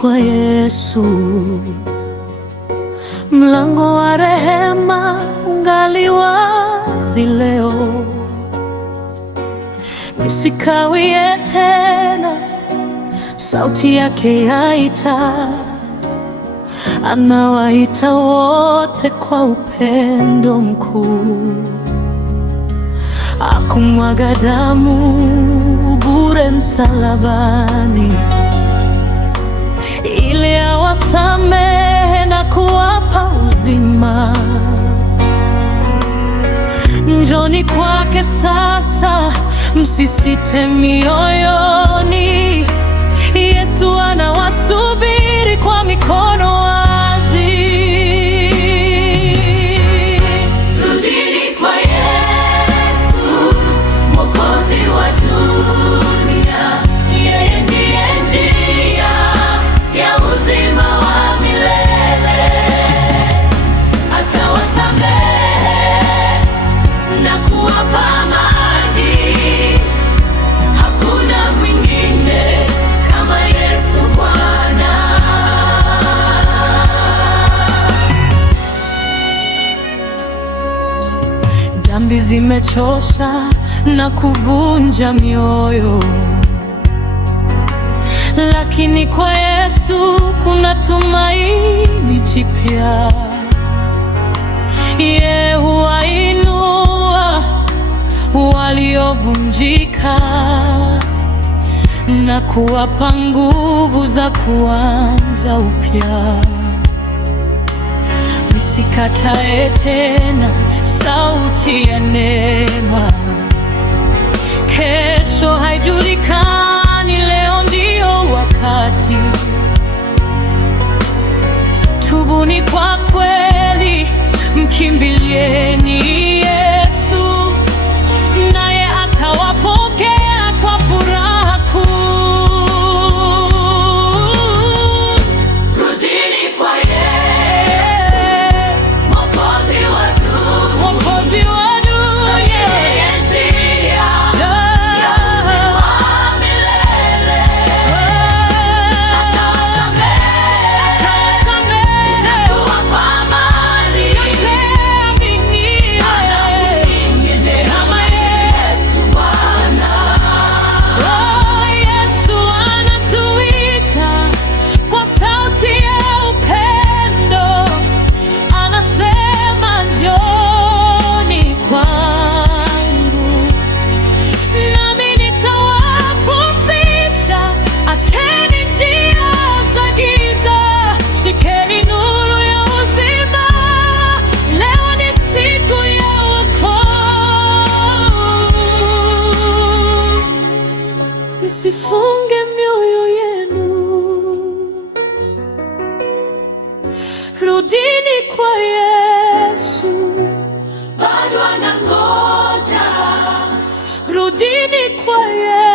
kwa Yesu. Mlango wa rehema ungali wazi leo. Nisikawie tena, sauti yake yaita. Anawaita wote kwa upendo mkuu. Akumwaga damu bure msalabani, ili awasamehe na kuwapa uzima. Njoni kwake sasa, msisite mioyoni. Yesu anawasubiri kwa mikono wazi. Rudini kwa Yesu, Mwokozi wa dunia. Yeye ndiye njia ya uzima wa milele. Atawasamehe na kuwapa amani. Hakuna mwingine kama Yesu Bwana. Dhambi zimechosha na kuvunja mioyo, lakini kwa Yesu kuna tumaini jipya. Yeye huwainua waliovunjika na kuwapa nguvu za kuanza upya. Msikatae tena sauti ya neema. Kesho haijulikani, leo ndio wakati. Tubuni kwa kweli, mkimbilieni Yesu, naye atawapokea kwa furaha kuu. Rudini kwa Yesu, Mwokozi wa dunia. Mwokozi wa dunia. Yeye njia ya uzima wa milele. Atawasamehe na kuwapa amani. Hana mwingine kama Yesu Bwana. Yesu anatuita kwa sauti ya upendo. Anasema njoni kwangu, nami nitawapumzisha. Acheni njia za giza, shikeni nuru ya uzima. Leo ni siku ya wokovu. Msifunge mioyo yenu, rudini kwa Yesu. Bado anangoja. Rudini kwa Yesu.